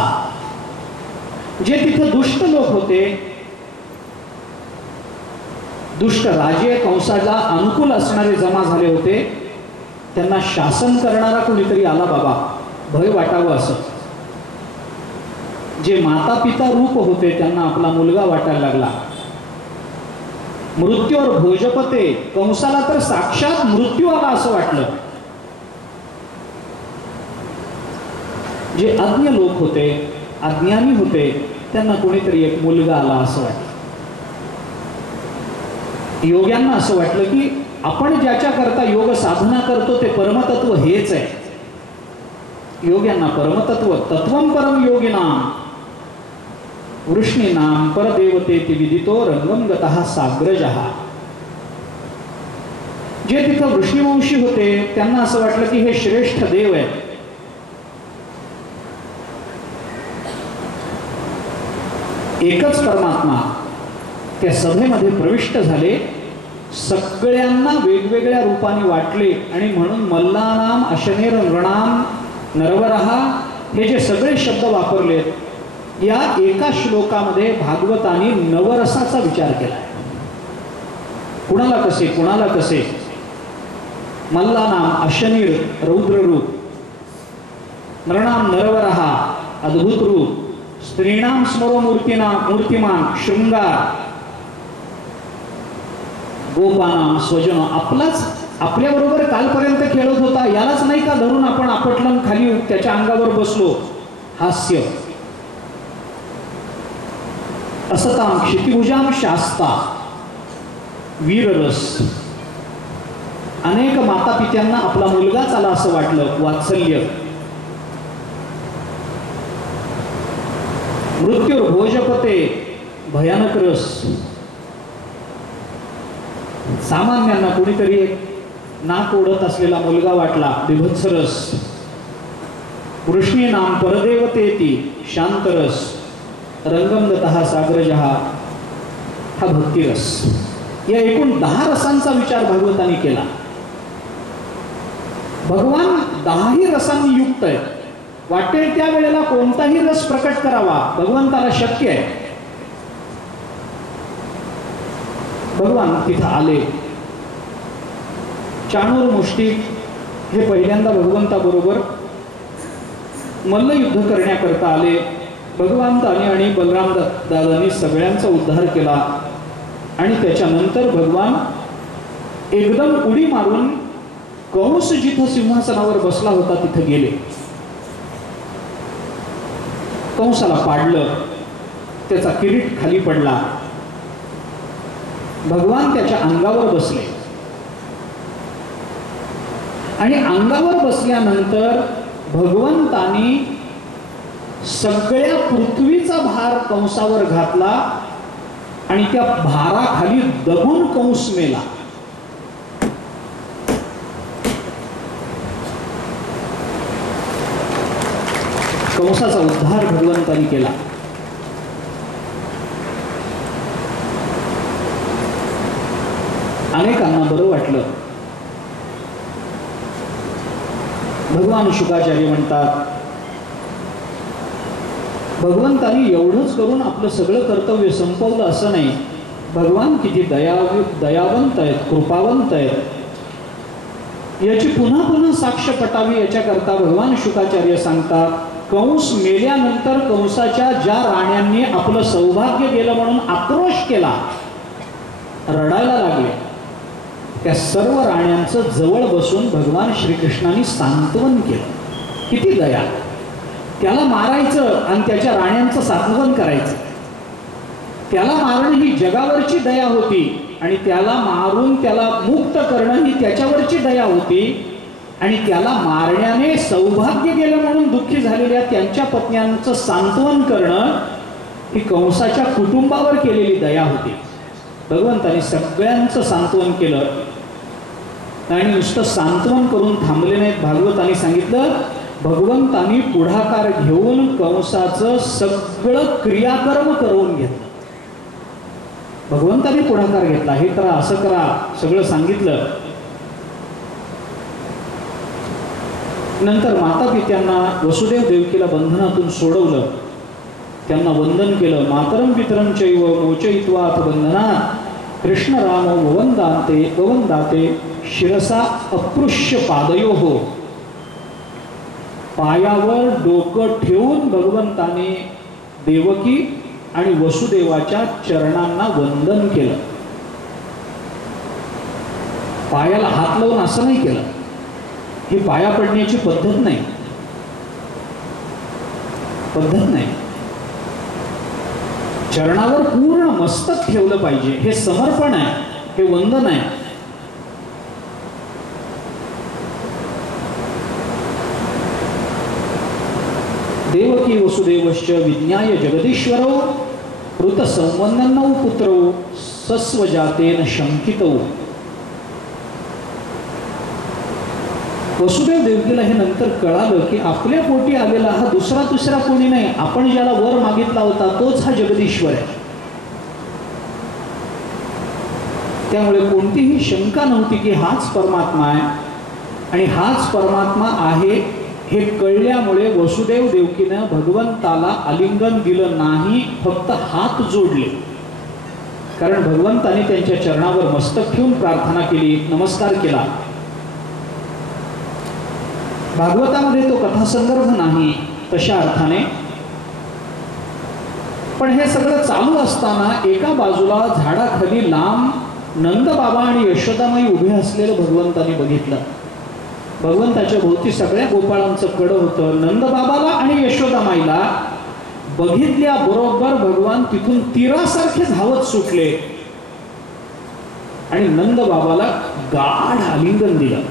जे तिथे दुष्ट लोक होते, दुष्ट राजे कंसाला अनुकूल असणारे जमा झाले होते, त्यांना शासन करणारा कोणीतरी आला बाबा, भय वाटावं असं. जे माता पिता रूप होते त्यांना आपला मुलगा वाटायला लागला. मृत्यूवर भोजपते, कंसाला तर साक्षात मृत्यू आला असं वाटलं. जे अज्ञ लोक होते, अज्ञानी होते, त्यांना कोणीतरी एक मुलगा आला असं वाटलं. योग्यांना असं वाटलं की आपण ज्याच्या करता योग साधना करतो ते परमतत्व हेच आहे. योग्यांना परमतत्व, तत्वम परम योगिनाम वृष्णीनाम परदेवते ती विदितो रंगम गतः साग्रजः. जे तिथं वृष्णीवंशी होते त्यांना असं वाटलं की हे श्रेष्ठ देव आहे. एकच परमात्मा त्या सभेमध्ये प्रविष्ट झाले. सगळ्यांना वेगवेगळ्या रूपाने वाटले आणि म्हणून मल्लानाम अशनेर नृणाम नरवरहा हे जे सगळे शब्द वापरलेत, या एका श्लोकामध्ये भागवताने नवरसाचा विचार केला. कुणाला कसे, कुणाला कसे. मल्लानाम अशनीर रौद्र रूप, नृणाम नरवरहा अद्भुत रूप, स्त्रीणाम स्मरो मूर्तिमान शृंगार, गोपानाम स्वजन, आपलाच आपल्याबरोबर कालपर्यंत खेळत होता यालाच नाही का धरून आपण आपटलं खाली त्याच्या अंगावर बसलो, हास्य. असताम क्षितिभुजाम शास्ता, वीररस. अनेक माता पित्यांना आपला मुलगाच आला असं वाटलं, वात्सल्य. मृत्यूर भोजपते, भयानक रस. सामान्यांना कोणीतरी एक नाक ओढत असलेला मुलगा वाटला, बिभत्स रस. वृष्णी नाम परदेवतेती, शांतरस. रंगमगतः साग्रजः, हा भक्तिरस. या एकूण 10 रसांचा विचार भागवताने केला. भगवान 10ही रसांनी युक्त आहे. वाटेल त्या वेळेला कोणताही रस प्रकट करावा भगवंताला शक्य आहे. भगवान तिथं आले. चाणूर मुष्टिक हे पहिल्यांदा भगवंताबरोबर मल्लयुद्ध करण्याकरता आले. भगवंताने आणि बलराम दादांनी सगळ्यांचा उद्धार केला आणि त्याच्यानंतर भगवान एकदम उडी मारून कंस जिथं सिंहासनावर बसला होता तिथं गेले. कंसाला पाडलं. त्याचा किरीट खाली पडला. भगवान त्याच्या अंगावर बसले आणि अंगावर बसल्यानंतर भगवंतानी सगळ्या पृथ्वीचा भार कंसावर घातला आणि त्या भाराखाली दबून कंस मेला. कंसाचा उद्धार भगवंतानी केला. अनेकांना बरं वाटलं. भगवान शुकाचार्य म्हणतात, भगवंतानी एवढंच करून आपलं सगळं कर्तव्य संपवलं असं नाही. भगवान किती दयावंत आहेत, कृपावंत आहेत, याची पुन्हा पुन्हा साक्ष पटावी याच्याकरता भगवान शुकाचार्य सांगतात, कंस मेल्यानंतर कंसाच्या ज्या राण्यांनी आपलं सौभाग्य गेलं म्हणून आक्रोश केला, रडायला लागले, त्या सर्व राण्यांचं जवळ बसून भगवान श्रीकृष्णाने सांत्वन केलं. किती दया! त्याला मारायचं आणि त्याच्या राण्यांचं सांत्वन करायचं. त्याला मारणं ही जगावरची दया होती आणि त्याला मारून त्याला मुक्त करणं ही त्याच्यावरची दया होती. आणि त्याला मारण्याने सौभाग्य गेलं म्हणून दुःखी झालेल्या त्यांच्या पत्न्यांचं सांत्वन करणं ही कंसाच्या कुटुंबावर केलेली दया होती. भगवंताने सगळ्यांचं सांत्वन केलं आणि नुसतं सांत्वन करून थांबले नाहीत. भागवताने सांगितलं, भगवंतानी पुढाकार घेऊन कंसाचं सगळं क्रियाकर्म करून घेतलं. भगवंतानी पुढाकार घेतला, हे करा, असं करा, सगळं सांगितलं. नंतर माता पित्यांना वसुदेव देवकीला बंधनातून सोडवलं, त्यांना वंदन केलं. मातरम पितरम चैव मोचयित्वात बंधनात कृष्ण राम ववंदाते शिरसा अपृश्य पादयोः. पायावर डोकं ठेवून भगवंताने देवकी आणि वसुदेवाच्या चरणांना वंदन केलं. पायाला हात लावून असं नाही केलं, ही पाया पडण्याची पद्धत नाही, चरणावर पूर्ण मस्तक ठेवलं पाहिजे. हे समर्पण आहे, हे वंदन आहे. देवकी वसुदेवश्च विज्ञाय जगदीश्वरो ऋत संवन्दनौ पुत्रौ सस्वजातेन शंकितौ. वसुदेव देवकीला हे नंतर कळालं की आपल्या पोटी आलेला हा दुसरा कोणी नाही, आपण ज्याला वर मागितला होता तोच हा जगदीश्वर आहे. त्यामुळे कोणतीही शंका नव्हती की हाच परमात्मा आहे. आणि हाच परमात्मा आहे हे कळल्यामुळे वसुदेव देवकीनं भगवंताला आलिंगन दिलं नाही, फक्त हात जोडले. कारण भगवंताने त्यांच्या चरणावर मस्तक ठेवून प्रार्थना केली, नमस्कार केला. भागवतामध्ये तो कथासंदर्भ नाही तशा अर्थाने. पण हे सगळं चालू असताना एका बाजूला झाडाखाली लांब नंदबाबा आणि यशोदामाई उभे असलेलं भगवंताने बघितलं. भगवंताच्या भोवती सगळ्या गोपाळांचं कड होतं. नंदबाबाला आणि यशोदामाईला बघितल्याबरोबर भगवान तिथून तीरासारखे धावत सुटले आणि नंदबाबाला गाढ आलिंगन दिलं.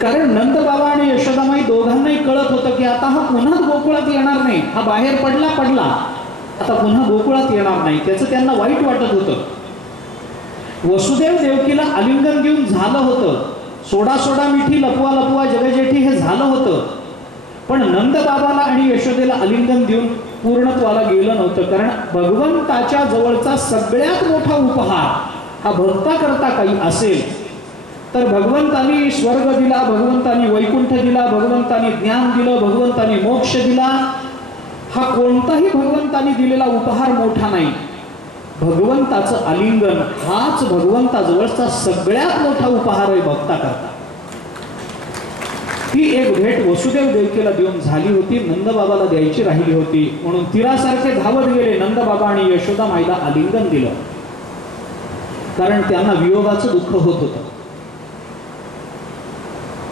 कारण नंदबाबा आणि यशोदामाई दोघांनाही कळत होतं की आता हा पुन्हा गोकुळात येणार नाही, हा बाहेर पडला, आता पुन्हा गोकुळात येणार नाही. त्याचं त्यांना वाईट वाटत होतं. वसुदेव देवकीला आलिंगन देऊन झालं होतं, सोडा मिठी लपवा जगजेठी हे झालं होतं. पण नंदबाबाला आणि यशोदेला आलिंगन देऊन पूर्णत्वाला गेलं नव्हतं. कारण भगवंताच्या जवळचा सगळ्यात मोठा उपहार हा भक्ताकरता काही असेल तर भगवंतानी स्वर्ग दिला, भगवंतानी वैकुंठ दिला, भगवंतानी ज्ञान दिलं, भगवंतानी मोक्ष दिला. हा कोणताही भगवंतानी दिलेला उपहार मोठा नाही. भगवंताचं आलिंगन हाच भगवंताजवळचा सगळ्यात मोठा उपहार आहे भक्ताकरता. ही एक भेट वसुदेव देवकीला देऊन झाली होती, नंदबाबाला द्यायची राहिली होती. म्हणून तीरासारखे धावत गेले. नंदबाबा आणि यशोदामाईला आलिंगन दिलं, कारण त्यांना वियोगाचं दुःख होत होतं.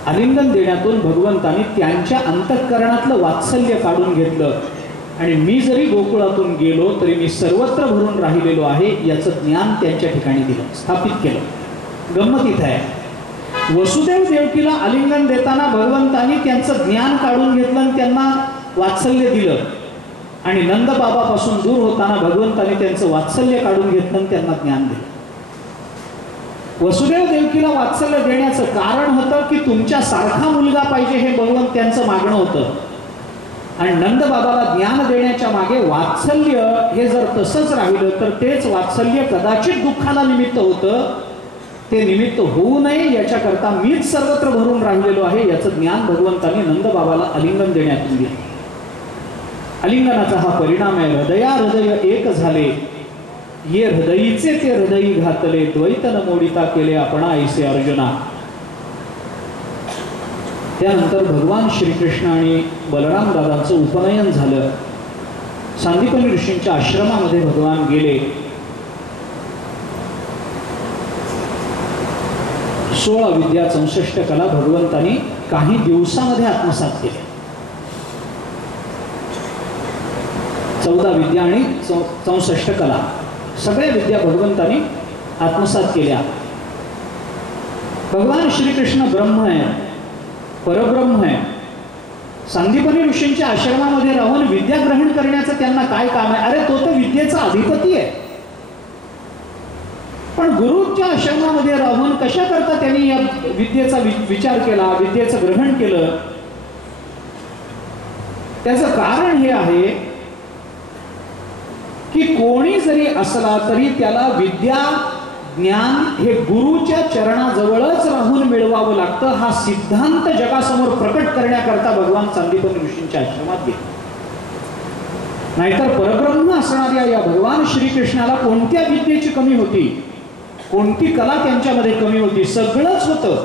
आलिंगन देण्यातून भगवंतानी त्यांच्या अंतःकरणातलं वात्सल्य काढून घेतलं. आणि मी जरी गोकुळातून गेलो तरी मी सर्वत्र भरून राहिलेलो आहे याचं ज्ञान त्यांच्या ठिकाणी दिलं, स्थापित केलं. गंमत इथं आहे, वसुदेव देवकीला आलिंगन देताना भगवंतांनी त्यांचं ज्ञान काढून घेतलं आणि त्यांना वात्सल्य दिलं, आणि नंद बाबापासून दूर होताना भगवंतांनी त्यांचं वात्सल्य काढून घेतलं आणि त्यांना ज्ञान दिलं. वसुदेव देवकीला वात्सल्य देण्याचं कारण होतं की तुमच्या सारखा मुलगा पाहिजे, हे भगवंत त्यांचं मागणं होतं. आणि नंद बाबाला ज्ञान देण्याच्या मागे वात्सल्य हे जर तसंच राहिलं तर तेच वात्सल्य कदाचित दुःखाला निमित्त होतं. ते निमित्त होऊ नये याच्याकरता मीच सर्वत्र भरून राहिलेलो आहे याचं ज्ञान भगवंतांनी नंद बाबाला आलिंगन देण्यातून दिलं. आलिंगनाचा हा परिणाम आहे. हृदया हृदय एक झाले, ये हृदयीचे ते हृदयी घातले, द्वैत न मोडिता केले आपणा ऐसे अर्जुना. त्यानंतर भगवान श्रीकृष्ण आणि बलराम दादांचं उपनयन झालं. सांदीपनी ऋषींच्या आश्रमामध्ये भगवान गेले. 16 विद्या 64 कला भगवंतांनी काही दिवसामध्ये आत्मसात केल्या. 14 विद्या आणि 64 कला सगळ्या विद्या भगवंतांनी आत्मसात केल्या. भगवान श्रीकृष्ण ब्रह्म आहे, परब्रह्म आहे. सांदीपनी ऋषींच्या आश्रमामध्ये राहून विद्या ग्रहण करण्याचं त्यांना काय काम आहे? अरे तो तर विद्येचा अधिपती आहे. पण गुरुच्या आश्रमामध्ये राहून कशा करता त्यांनी या विद्येचा विचार केला, विद्येचं ग्रहण केलं? त्याचं कारण हे आहे की कोणी जरी असला तरी त्याला विद्या ज्ञान हे गुरुच्या चरणाजवळच राहून मिळवावं लागतं. हा सिद्धांत जगासमोर प्रकट करण्याकरता भगवान सांदीपनी ऋषींच्या आश्रमात गेले. नाहीतर परब्रह्म असणाऱ्या या भगवान श्रीकृष्णाला कोणत्या विद्येची कमी होती, कोणती कला त्यांच्यामध्ये कमी होती? सगळंच होतं.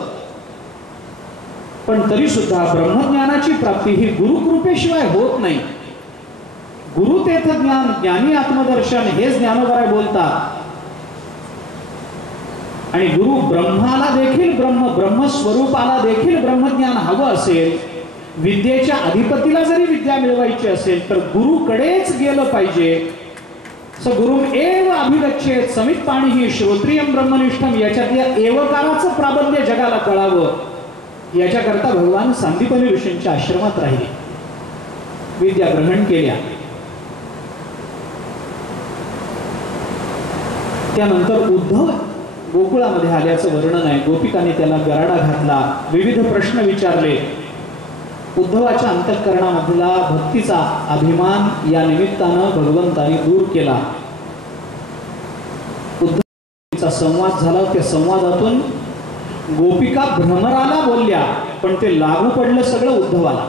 पण तरी सुद्धा ब्रह्मज्ञानाची प्राप्ती ही गुरुकृपेशिवाय होत नाही. गुरुतेथ ज्ञान, ज्ञानी आत्मदर्शन हे ज्ञानोबराय बोलतात. आणि गुरु ब्रह्माला देखील ब्रह्मस्वरूपाला देखील ब्रह्मज्ञान हवं असेल, विद्येच्या अधिपतीला जरी विद्या मिळवायची असेल तर गुरुकडेच गेलं पाहिजे. गुरुम एव अभिगच्छेत समित पाणी ही श्रोत्रियम ब्रह्मनिष्ठम, याच्यातल्या एवकाराचं प्राबल्य जगाला कळावं याच्याकरता भगवान सांदीपनी ऋषींच्या आश्रमात राहिले, विद्या ग्रहण केल्या. त्यानंतर उद्धव गोकुळामध्ये आल्याचं वर्णन आहे. गोपिकांनी त्याला गराडा घातला, विविध प्रश्न विचारले. उद्धवाच्या अंतःकरणामधला भक्तीचा अभिमान या निमित्तानं भगवंतांनी दूर केला. उद्धवाचा संवाद झाला. त्या संवादातून गोपिका भ्रमराला बोलल्या, पण ते लागू पडलं सगळं उद्धवाला.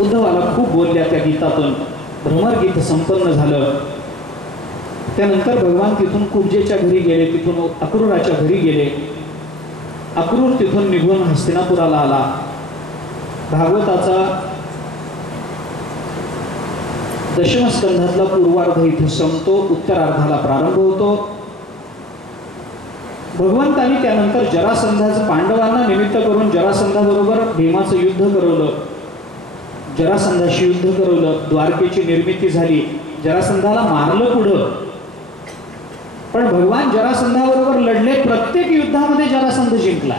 उद्धवाला खूप बोलल्या त्या गीतातून. भ्रमर गीत संपन्न झालं. त्यानंतर भगवान तिथून कुब्जेच्या घरी गेले, तिथून अक्रूराच्या घरी गेले. अक्रूर तिथून निघून हस्तिनापुराला आला. भागवताचा 10म स्कंधातला पूर्वार्ध इथे संपतो, उत्तरार्धाला प्रारंभ होतो. भगवंतांनी त्यानंतर जरासंधाचं, पांडवांना निमित्त करून जरासंधाबरोबर भीमाचं युद्ध करवलं, जरासंधाशी युद्ध करवलं. द्वारकेची निर्मिती झाली. जरासंधाला मारलं पुढं, पण भगवान जरासंधाबरोबर लढले. प्रत्येक युद्धामध्ये जरासंध जिंकला.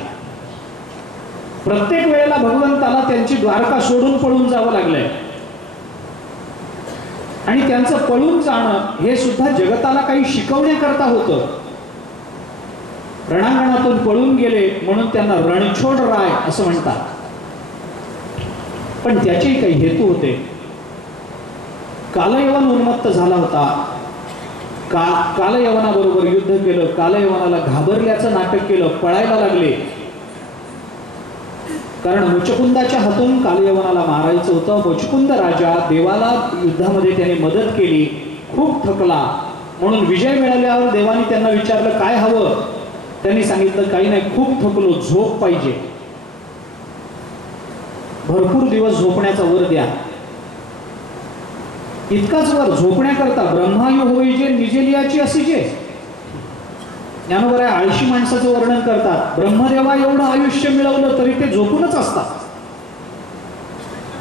प्रत्येक वेळेला भगवंताला त्यांची द्वारका सोडून पळून जावं लागलंय. आणि त्यांचं पळून जाणं हे सुद्धा जगताला काही शिकवण्याकरता होतं. रणांगणातून पळून गेले म्हणून त्यांना रणछोड राय असं म्हणतात. पण त्याचेही काही हेतू होते. कालयवन उन्मत्त झाला होता. कालयवनाबरोबर युद्ध केलं. कालयवनाला घाबरल्याचं नाटक केलं. पळायला लागले. कारण मुचकुंदाच्या हातून कालयवनाला मारायचं होतं. मुचकुंद राजा देवाला युद्धामध्ये त्याने मदत केली. खूप थकला. म्हणून विजय मिळाल्यावर देवाने त्यांना विचारलं काय हवं. त्यांनी सांगितलं काही नाही, खूप थकलो, झोप पाहिजे, भरपूर दिवस झोपण्याचा वर द्या. इतकाच वर झोपण्याकरता ब्रह्मायू होईजे निजेलियाची असीजे. ज्ञानोबराय आळशी माणसाचं वर्णन करतात. ब्रह्मदेवा एवढं आयुष्य मिळवलं तरी ते झोपूनच असतात.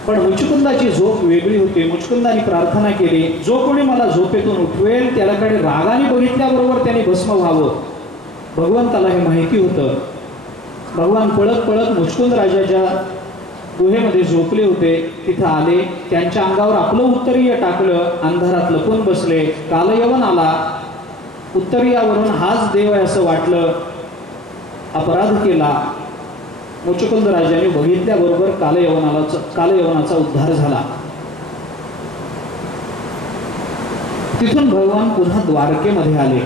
पण मुचकुंदाची झोप वेगळी होती. मुचकुंदाने प्रार्थना केली, जो कोणी मला झोपेतून उठवेल त्यालाकडे रागाने बघितल्याबरोबर त्याने भस्म व्हावं. भगवंताला हे माहिती होतं. भगवान पळत पळत मुचकुंद राजाच्या गुहेमध्ये झोपले होते, तिथं आले, त्यांच्या अंगावर आपलं उत्तरीय टाकलं, अंधारात लपून बसले. कालयवन आला, उत्तरीयावरून हाच देव आहे असं वाटलं, अपराध केला. मुचकुंद राजाने बघितल्याबरोबर कालयवनाचा उद्धार झाला. तिथून भगवान पुन्हा द्वारकेमध्ये आले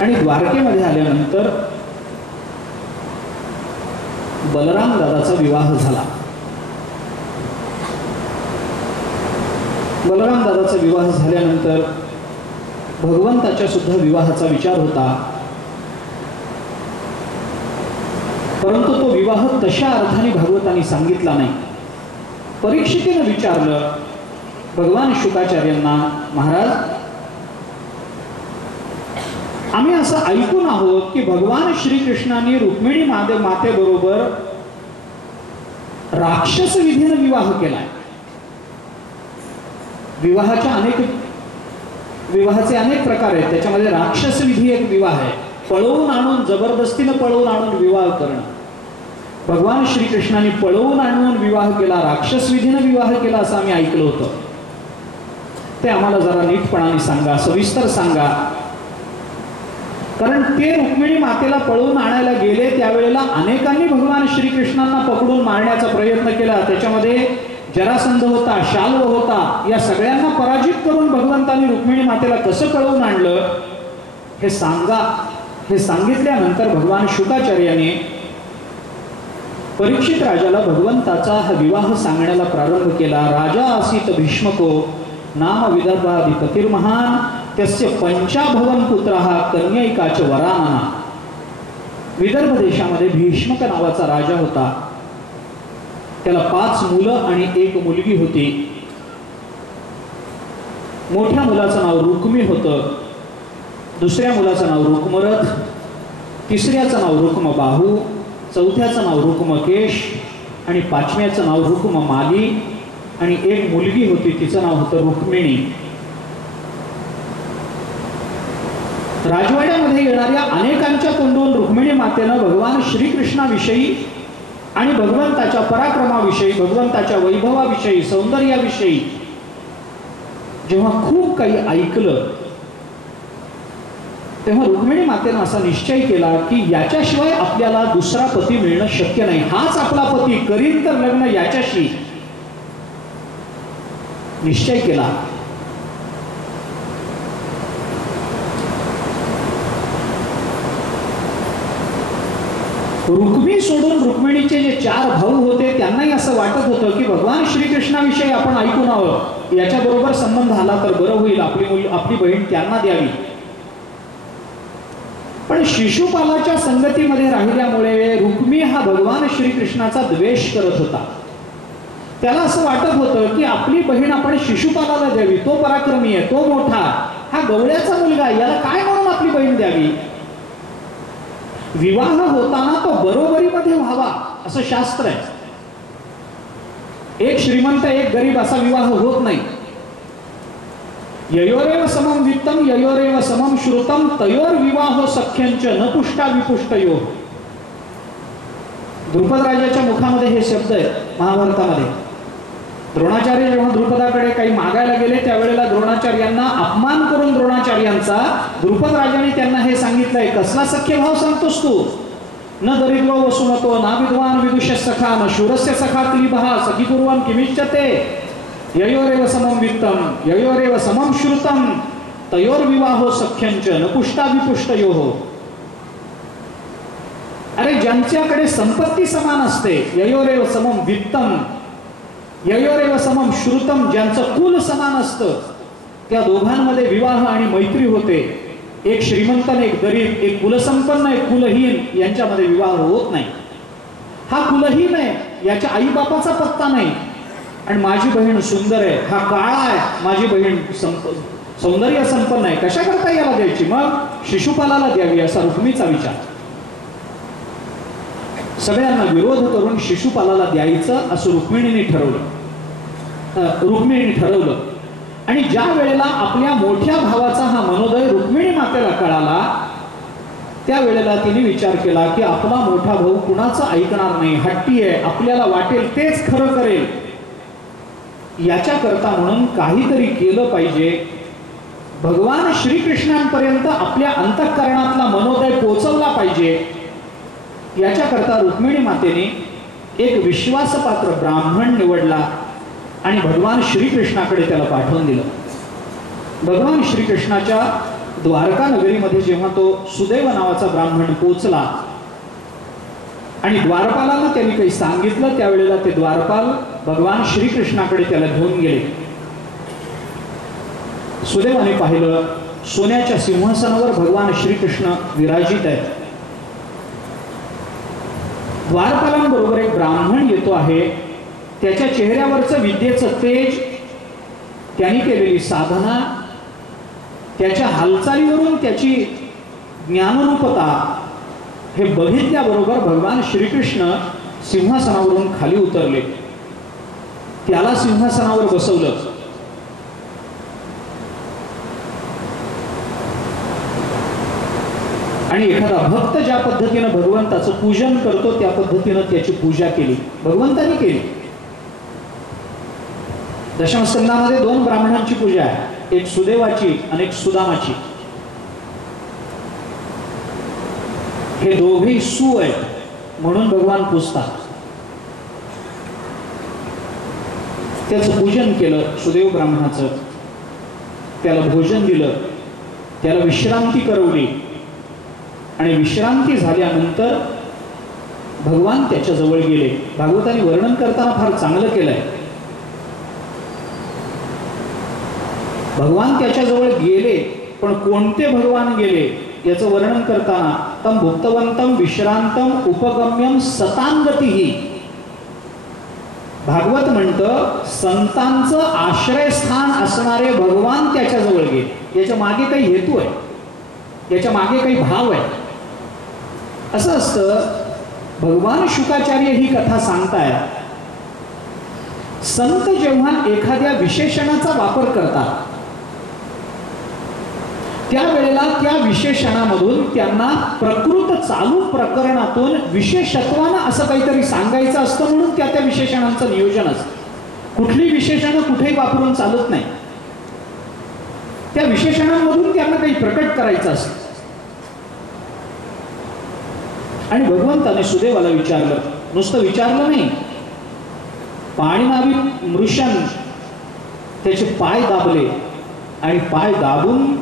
आणि द्वारकेमध्ये आल्यानंतर बलराम दादाचा विवाह झाला. बलराम दादाचा विवाह झाल्यानंतर भगवंताच्या सुद्धा विवाहाचा विचार होता, परंतु तो विवाह तशा अर्थाने भागवतांनी सांगितला नाही. परीक्षितीनं विचारलं भगवान शुकाचार्यांना, महाराज, आम्ही असं ऐकून आहोत की भगवान श्रीकृष्णाने रुक्मिणी मातेबरोबर राक्षस विधीनं विवाह केलाय. विवाहाचे अनेक प्रकार आहेत, त्याच्यामध्ये राक्षस विधी एक विवाह आहे. पळवून आणून, जबरदस्तीनं पळवून आणून विवाह करणं. भगवान श्रीकृष्णाने पळवून आणून विवाह केला, राक्षस विधीनं विवाह केला असं आम्ही ऐकलं होतं. ते आम्हाला जरा नीटपणाने सांगा, सविस्तर सांगा. कारण ते रुक्मिणी मातेला पळवून आणायला गेले त्यावेळेला अनेकांनी भगवान श्रीकृष्णांना पकडून मारण्याचा प्रयत्न केला. त्याच्यामध्ये जरासंध होता, शाल्व होता, या सगळ्यांना पराजित करून भगवंतांनी रुक्मिणी मातेला कसं पळवून आणलं हे सांगा. हे सांगितल्यानंतर भगवान शुकाचार्याने परीक्षित राजाला भगवंताचा हा विवाह सांगण्याला प्रारंभ केला. राजा आसीत भीष्मको नाम विदर्भाधिपतिर्महान तस्य पंचाभवन पुत्रः कन्यैकाच वरानना. विदर्भ देशामध्ये भीष्मक नावाचा राजा होता. त्याला 5 मुलं आणि 1 मुलगी होती. मोठ्या मुलाचं नाव रुक्मी होतं, दुसऱ्या मुलाचं नाव रुक्मरथ, तिसऱ्याचं नाव रुक्मबाहू, चौथ्याचं नाव रुक्मकेश आणि 5व्याचं नाव रुक्ममाली आणि 1 मुलगी होती, तिचं नाव होतं रुक्मिणी. राजवाड्यामध्ये येणाऱ्या अनेकांच्या तोंडून रुक्मिणी मातेनं भगवान श्रीकृष्णाविषयी आणि भगवंताच्या पराक्रमाविषयी, भगवंताच्या वैभवाविषयी, सौंदर्याविषयी जेव्हा खूप काही ऐकलं तेव्हा रुक्मिणी मातेनं असा निश्चय केला की याच्याशिवाय आपल्याला दुसरा पती मिळणं शक्य नाही. हाच आपला पती, करीन तर लग्न याच्याशी निश्चय केला. रुक्मी सोडून रुक्मिणीचे जे 4 भाऊ होते त्यांनाही असं वाटत होतं की भगवान श्रीकृष्णाविषयी आपण ऐकून आहोत, याच्याबरोबर संबंध आला तर बरं होईल, आपली बहीण त्यांना द्यावी. पण शिशुपालाच्या संगतीमध्ये राहिल्यामुळे रुक्मी हा भगवान श्रीकृष्णाचा द्वेष करत होता. त्याला असं वाटत होतं की आपली बहीण आपण शिशुपालाला द्यावी, तो पराक्रमी आहे, तो मोठा, हा गवळ्याचा मुलगा आहे, याला काय म्हणून आपली बहीण द्यावी. विवाह होताना तो बरोबरीमध्ये व्हावा असं शास्त्र आहे. एक श्रीमंत एक गरीब असा विवाह होत नाही. ययोरेव समम वित्तम ययोरेव समम श्रुतम तयोर विवाह सख्यंच न पुष्टा विपुष्टयो. द्रुपद राजाच्या मुखामध्ये हे शब्द आहेत महाभारतामध्ये. द्रोणाचार्य जेव्हा द्रुपदाकडे काही मागायला गेले त्यावेळेला द्रोणाचार्यांना अपमान करून द्रोणाचार्यांचा द्रुपद राजाने त्यांना हे सांगितलंय, कसला सख्य भाव सांगतोस तू. न दरिद्रो वसुमतो ना विद्वान विदुष्य सखा न शूरस्य सखा क्लीबहा सखी कुर्वन् किमिच्छते ययोरेव समम वित्तम ययोरेव समम श्रुतम तयोर विवाहो सख्यंच न पुष्टा विपुष्टयोः. अरे ज्यांच्याकडे संपत्ती समान असते, ययोरेव समम वित्तम ययोरेव समम श्रुतम, ज्यांचं कुल समान असतं, त्या दोघांमध्ये विवाह आणि मैत्री होते. एक श्रीमंत एक गरीब, एक कुलसंपन्न एक कुलहीन यांच्यामध्ये विवाह होत नाही. हा कुलहीन आहे, याच्या आई बापाचा पत्ता नाही, आणि माझी बहीण सुंदर आहे, हा काळा आहे, माझी बहीण सौंदर्य संपन्न आहे, कशा करता याला द्यायची, मग शिशुपालाला द्यावी असा रुक्मीचा विचार. सगळ्यांना विरोध करून शिशुपालाला द्यायचं असं रुक्मिणीने ठरवलं. आणि ज्या वेळेला आपल्या मोठ्या भावाचा हा मनोदय रुक्मिणी मातेला कळाला, त्यावेळेला तिने विचार केला की आपला मोठा भाऊ कुणाचं ऐकणार नाही, हट्टी आहे, आपल्याला वाटेल तेच खरं करेल. याच्याकरता म्हणून काहीतरी केलं पाहिजे. भगवान श्रीकृष्णांपर्यंत आपल्या अंतःकरणातला मनोदय पोचवला पाहिजे. याच्याकरता रुक्मिणी मातेने एक विश्वासपात्र ब्राह्मण निवडला आणि भगवान श्रीकृष्णाकडे त्याला पाठवून दिलं. भगवान श्रीकृष्णाच्या द्वारका नगरीमध्ये जेव्हा तो सुदैव नावाचा ब्राह्मण पोचला आणि द्वारपालांना त्यांनी काही सांगितलं, त्यावेळेला ते द्वारपाल भगवान श्रीकृष्णाकडे त्याला घेऊन गेले. सुदैवाने पाहिलं, सोन्याच्या सिंहासनावर भगवान श्रीकृष्ण विराजित आहेत. द्वारपालांबरोबर एक ब्राह्मण येतो आहे. त्याच्या चेहऱ्यावरचं विद्येचं तेज, त्यांनी केलेली साधना, त्याच्या हालचालीवरून त्याची ज्ञानरूपता हे बघितल्याबरोबर भगवान श्रीकृष्ण सिंहासनावरून खाली उतरले. त्याला सिंहासनावर बसवलं. आणि एखादा भक्त ज्या पद्धतीनं भगवंताचं पूजन करतो त्या पद्धतीनं त्याची पूजा केली, भगवंतानी केली. दशमस्कंदामध्ये 2 ब्राह्मणांची पूजा आहे, एक सुदेवाची आणि एक सुदामाची. हे दोघेही सु आहेत म्हणून भगवान पूजतात. त्याचं पूजन केलं सुदेव ब्राह्मणाचं, त्याला भोजन दिलं, त्याला विश्रांती करवली आणि विश्रांती झाल्यानंतर भगवान त्याच्या जवळ गेले. भागवताने वर्णन करताना फार चांगलं केलंय. भगवान त्याच्याजवळ गेले, पण कोणते भगवान गेले याचं वर्णन करताना तम भुक्तवंतम विश्रांतम उपगम्यम सतांगतीही, भागवत म्हणतं संतांचं आश्रयस्थान असणारे भगवान त्याच्याजवळ गेले. याच्या मागे काही हेतू आहे, याच्या मागे काही भाव आहे. असं असतं. भगवान शुकाचार्य ही कथा सांगतायत. संत जेव्हा एखाद्या विशेषणाचा वापर करतात त्यावेळेला त्या विशेषणामधून त्यांना प्रकृत चालू प्रकरणातून विशेषत्वानं असं काहीतरी सांगायचं असतं, म्हणून त्या विशेषणांचं नियोजन असतं. कुठली विशेषणं कुठेही वापरून चालत नाही. त्या विशेषणांमधून त्यांना काही प्रकट करायचं असतं. आणि भगवंताने सुदेवाला विचारलं, नुसतं विचारलं नाही, पाणीनावी मृशन त्याचे पाय दाबले आणि पाय दाबून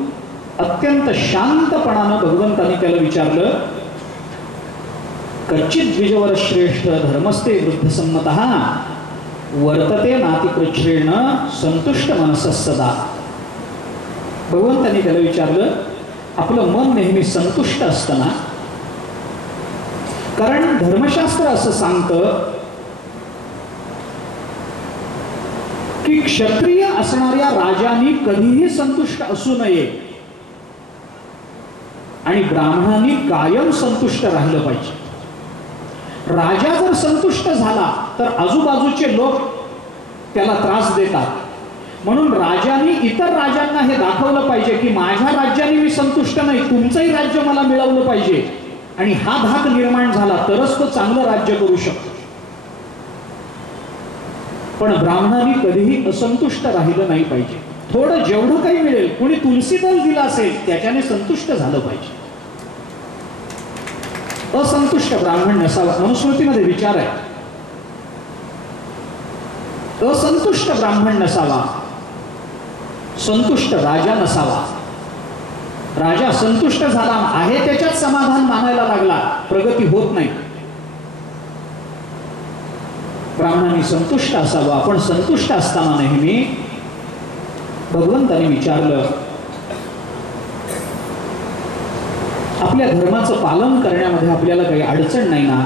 अत्यंत शांतपणानं भगवंताने त्याला विचारलं, कच्चित द्विजवर श्रेष्ठ धर्मस्ते वृद्धसम्मतः वर्तते नातिकृच्छ्रेण संतुष्ट मनस सदा. भगवंताने त्याला विचारलं, आपलं मन नेहमी संतुष्ट असतं ना? कारण धर्मशास्त्र असं सांगतं की क्षत्रिय असणाऱ्या राजांनी कधीही संतुष्ट असू नये आणि ब्राह्मणांनी कायम संतुष्ट राहिलं पाहिजे. राजा जर संतुष्ट झाला तर आजूबाजूचे लोक त्याला त्रास देतात. म्हणून राजांनी इतर राजांना हे दाखवलं पाहिजे की माझ्या राज्याने मी संतुष्ट नाही, तुमचंही राज्य मला मिळवलं पाहिजे. आणि हा धाक निर्माण झाला तरच तो चांगलं राज्य करू शकतो. पण ब्राह्मणांनी कधीही असंतुष्ट राहिलं नाही पाहिजे. थोडं जेवढं काही मिळेल, कुणी तुलसी दल दिला असेल त्याच्याने संतुष्ट झालं पाहिजे. असंतुष्ट ब्राह्मण नसावा. मनुस्मृतीमध्ये विचार आहे, असंतुष्ट ब्राह्मण नसावा, संतुष्ट राजा नसावा. राजा संतुष्ट झाला आहे त्याच्यात समाधान मानायला लागला, प्रगती होत नाही. ब्राह्मणांनी संतुष्ट असावं. आपण संतुष्ट असताना नेहमी भगवंताने विचारलं, आपल्या धर्माचं पालन करण्यामध्ये आपल्याला काही अडचण नाही ना?